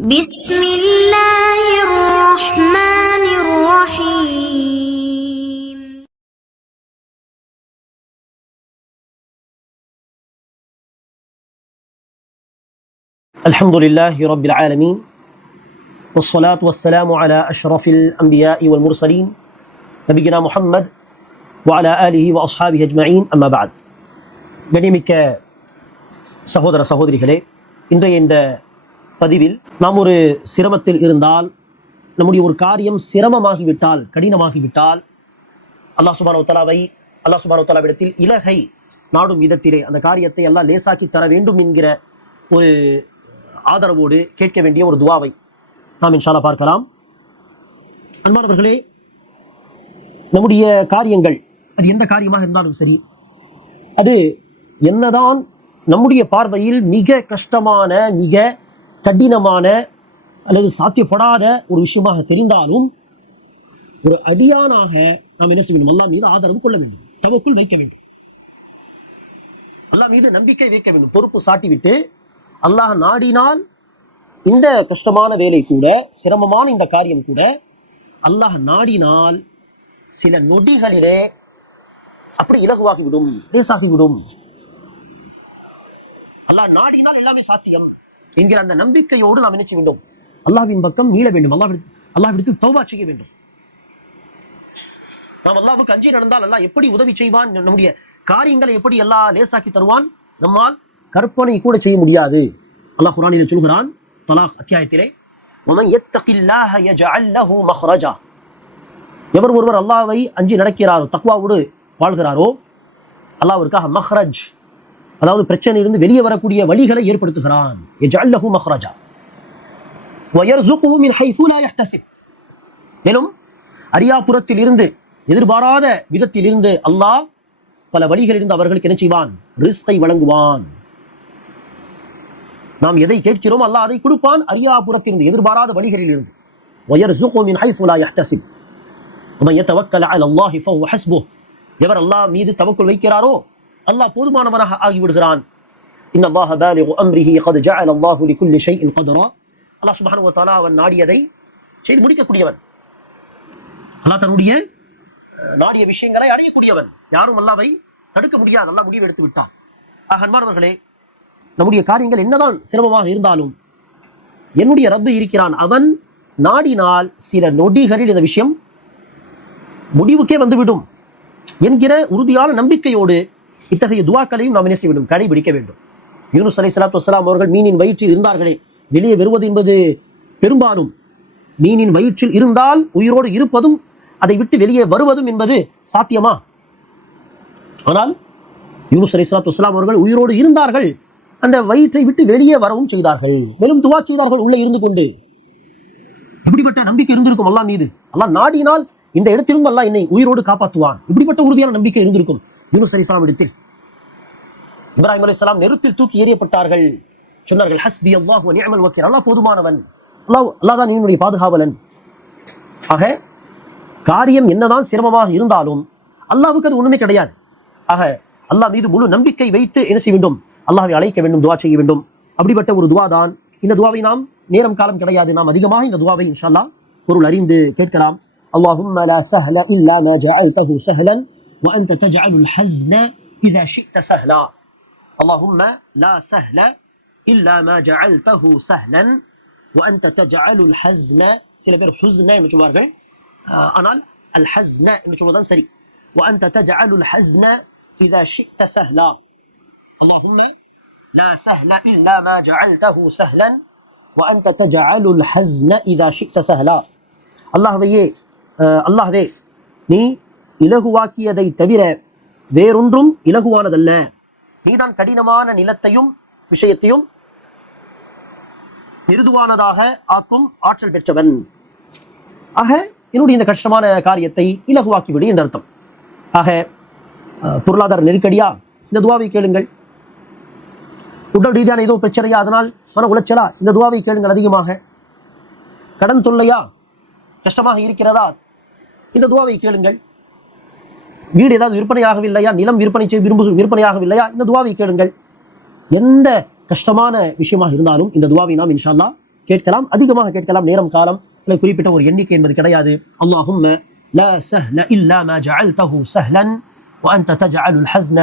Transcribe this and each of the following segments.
بسم الله الرحمن الرحيم. الحمد لله رب العالمين والصلاة والسلام على أشرف الأنبياء والمرسلين نبينا محمد وعلى آله وأصحابه أجمعين أما بعد. கண்ணியமிக்க சகோதர சகோதரிகளே, இன்றைய இந்த பதிவில் நாம் ஒரு சிரமத்தில் இருந்தால், நம்முடைய ஒரு காரியம் சிரமமாகிவிட்டால், கடினமாகிவிட்டால், அல்லாஹ் சுப்ஹானஹு வ தஆலாவிடத்தில் இலகை நாடும் விதத்திலே அந்த காரியத்தை எல்லாம் லேசாக்கி தர வேண்டும் என்கிற ஒரு ஆதரவோடு கேட்க வேண்டிய ஒரு துவாவை நாம் இன்ஷா அல்லாஹ் பார்க்கலாம். அன்பானவர்களே, நம்முடைய காரியங்கள் அது எந்த காரியமாக இருந்தாலும் சரி, அது என்னதான் நம்முடைய பார்வையில் மிக கஷ்டமான, மிக கடினமான அல்லது சாத்தியப்படாத ஒரு விஷயமாக தெரிந்தாலும், ஒரு அடியானாக நாம் என்ன செய்ய வேண்டும்? அல்லாஹ் மீது ஆதரவு கொள்ள வேண்டும், தவக்குல் வைக்க வேண்டும், அல்லாஹ் மீது நம்பிக்கை வைக்க வேண்டும். பொறுப்பு சாட்டிவிட்டு அல்லாஹ் நாடினால் இந்த கஷ்டமான வேலை கூட, சிரமமான இந்த காரியம் கூட அல்லாஹ் நாடினால் சில நொடிகளிலே அப்படி இலகுவாகிவிடும், லேசாகிவிடும். அல்லாஹ் நாடினால் எல்லாமே சாத்தியம் என்கிற அந்த நம்பிக்கையோடு நாம் நினைச்ச வேண்டும், அல்லாஹ்வின் பக்கம் மீள வேண்டும், அல்லாஹ்விடத்தில் தௌபா செய்ய வேண்டும். நாம் அல்லாஹ்வுக்கு அஞ்சி நடந்தால் அல்லாஹ் எப்படி உதவி செய்வான், நம்முடைய காரியங்களை எப்படி அல்லாஹ் லேசாக்கி தருவான், நம்மால் கற்பனை கூட செய்ய முடியாது. அல்லாஹ் குர்ஆனிலே சொல்கிறான், தலாக் அத்தியாயத்திலே, وَمَنْ يَتَّقِ اللَّهَ يَجْعَلْ لَهُ مَخْرَجًا. எவர் ஒருவர் அல்லாஹ்வை அஞ்சி நடக்கிறாரோ, தக்வாவோடு வாழ்கிறாரோ, அல்லாஹ்விற்காக மஹ்ரஜ், அதாவது பிரச்சனையிலிருந்து வெளியே வரக்கூடிய வழிகளை ஏற்படுத்துகிறான். يَجْعَلْ لَهُ مَخْرَجًا وَيَرْزُقُهُ مِنْ حَيْثُ لَا يَحْتَسِبُ. மேலும் அரியாபுரத்தில் இருந்து, எதிர்பாராத விதத்தில் இருந்து அல்லாஹ் பல வழிகளிலிருந்து அவர்களுக்கு என்ன செய்வான்? ரிஸ்கை வழங்குவான். நாம் எதை கேட்கிறோம் அல்லாஹ் அதை கொடுப்பான், அரியாபுரத்திலிருந்து, எதிர்பாராத வழிகளில் இருந்து. وَيَرْزُقُهُ مِنْ حَيْثُ لَا يَحْتَسِبُ وَمَنْ يَتَوَكَّلْ عَلَى اللَّهِ فَهُوَ حَسْبُهُ. எவர் அல்லாஹ் மீது தவக்குல் வைக்கிறாரோ அல்லாஹ் போதுமானவனாக ஆகிவிடுகிறான். إِنَّ اللَّهَ بَالِغُ أَمْرِهِ قَدْ جَعَلَ اللَّهُ لِكُلِّ شَيْءٍ قَدْرًا. அல்லாஹ் சுப்ஹானஹு வ தஆலா அவன் நாடியதை செய்து முடிக்கக்கூடியவன். அல்லாஹ் தன்னுடைய நாடிய விஷயங்களை அடையக்கூடியவன். யாரும் அல்லாஹ்வை தடுக்க முடியாது. அல்லாஹ் முடிவு எடுத்து விட்டான். அன்பானவர்களே, நம்முடைய காரியங்கள் என்னதான் சிரமமாக இருந்தாலும் என்னுடைய ரப்பு இருக்கிறான், அவன் நாடினால் சில நொடிகளில் இந்த விஷயம் முடிவுக்கே வந்துவிடும் என்கிற உறுதியான நம்பிக்கையோடு இத்தகைய துவாக்களையும் நாம் என்ன செய்ய வேண்டும்? கடைபிடிக்க வேண்டும். யூனுஸ் அலைஹிஸ்ஸலாத்து வஸ்ஸலாம் அவர்கள் மீனின் வயிற்றில் இருந்தார்களே, வெளியே வருவது என்பது பெரும்பாலும் மீனின் வயிற்றில் இருந்தால் உயிரோடு இருப்பதும் அதை விட்டு வெளியே வருவதும் என்பது சாத்தியமா? ஆனால் யூனுஸ் அலைஹிஸ்ஸலாத்து வஸ்ஸலாம் அவர்கள் உயிரோடு இருந்தார்கள், அந்த வயிற்றை விட்டு வெளியே வரவும் செய்தார்கள், மேலும் துவா செய்தார்கள் உள்ளே இருந்து கொண்டு. இப்படிப்பட்ட நம்பிக்கை இருந்திருக்கும் அல்லாஹ் மீது. அல்லாஹ் நாடினால் இந்த இடத்திலும் அல்லாஹ் என்னை உயிரோடு காப்பாற்றுவான், இப்படிப்பட்ட உறுதியான நம்பிக்கை இருந்திருக்கும் யூனுஸ் அலைஹிஸ்ஸலாம் இடத்தில். இப்ராஹிம் அலைஹிஸ்ஸலாம் நெருப்பில் தூக்கி எறியப்பட்டார்கள், சொன்னார்கள் ஹஸ்பி அல்லாஹ் வ நிஅமல் வக்கீல், அல்லாஹ் போதுமானவன், அல்லாஹ் தான் என்னுடைய பாதுகாவலன். ஆக காரியம் என்னதான் சிரமமாக இருந்தாலும் அல்லாஹ்வுக்கு அது ஒண்ணுமே கிடையாது. ஆக அல்லாஹ் மீது முழு நம்பிக்கை வைத்து என்ன செய்ய வேண்டும்? அல்லாஹ்வை அழைக்க வேண்டும், துவா செய்ய வேண்டும். அப்படிப்பட்ட ஒரு துவா தான் இந்த துவாவை நாம் நேரம் காலம் கிடையாது, நாம் அதிகமாக இந்த துவாவை இன்ஷா அல்லாஹ் பொருள் அறிந்து கேட்கலாம். اللهم لا سهل إلا ما جعلته سهلا وأنت تجعل الحزن إذا شئت سهلا. اللهم لا سهل إلا ما جعلته سهلا وأنت تجعل الحزن. சில பேர் ஹுஸ்ன என்று சொல்வார்கள், ஆனால் الحزن என்று சொல்வதுதான் சரி. وأنت تجعل الحزن إذا شئت سهلا. اللهم لا سهل إلا ما جعلته سهلا وأنت تجعل الحزن إذا شئت سهلا. அல்லாஹ்வே, நீ இலகுவாக்கியதை தவிர வேறொன்றும் இலகுவானதல்ல. நீதான் கடினமான நிலத்தையும் விஷயத்தையும் மிருதுவானதாக ஆக்கும் ஆற்றல் பெற்றவன். ஆக என்னுடைய இந்த கஷ்டமான காரியத்தை இலகுவாக்கிவிடு என்ற அர்த்தம். ஆக பொருளாதார நெருக்கடியா, இந்த துவாவை கேளுங்கள். உடல் ரீதியான ஏதோ பிரச்சனையா, அதனால் மன உளைச்சலா, இந்த துவாவை கேளுங்கள் அதிகமாக. கடன் தொல்லையா, கஷ்டமாக இருக்கிறதா, இந்த துவாவை கேளுங்கள். வீடு ஏதாவது விற்பனையாகவில்லையா, நிலம் விற்பனையாகவில்லையா, இந்த துவாவை கேளுங்கள். எந்த கஷ்டமான விஷயமாக இருந்தாலும் இந்த துவாவை நாம் இன்ஷா அல்லாஹ் கேட்கலாம், அதிகமாக கேட்கலாம். நேரம் காலம் குறிப்பிட்ட ஒரு எண்ணிக்கை என்பது கிடையாது. அல்லாஹும்ம லா சஹ்ல இல்லா மா ஜஅல்தஹு சஹ்லன் வ அன்த தஜஅலுல் ஹஸ்ன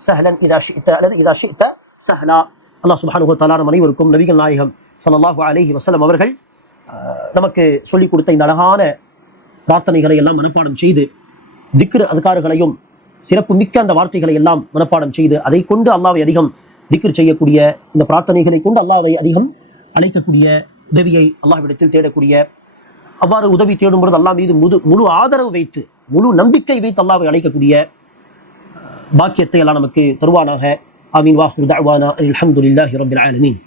சஹ்லன் இதா ஷி'த அல்லது இதா ஷி'த சஹ்லா. அல்லாஹ் சுப்ஹானஹு வ தஆலா நம் அனைவருக்கும் நபிகள் நாயகம் ஸல்லல்லாஹு அலைஹி வஸல்லம் அவர்கள் நமக்கு சொல்லிக் கொடுத்த இந்த அழகான பிரார்த்தனைகளை எல்லாம் மனப்பாடம் செய்து, திக்ர் அதுகாறுகளையும் சிறப்பு மிக்க அந்த வார்த்தைகளை எல்லாம் மனப்பாடம் செய்து, அதை கொண்டு அல்லாஹ்வை அதிகம் திக்ர் செய்யக்கூடிய, இந்த பிரார்த்தனைகளை கொண்டு அல்லாஹ்வை அதிகம் அழைக்கக்கூடிய, உதவியை அல்லாஹ்விடத்தில் தேடக்கூடிய, அவ்வாறு உதவி தேடும் பொழுது அல்லாஹ் மீது முழு ஆதரவு வைத்து, முழு நம்பிக்கை வைத்து அல்லாஹ்வை அழைக்கக்கூடிய பாக்கியத்தை எல்லாம் நமக்கு தருவானாக. ஆமீன். வாஹிரு தஅவானா அல்ஹம்துலில்லாஹி ரப்பில் ஆலமீன்.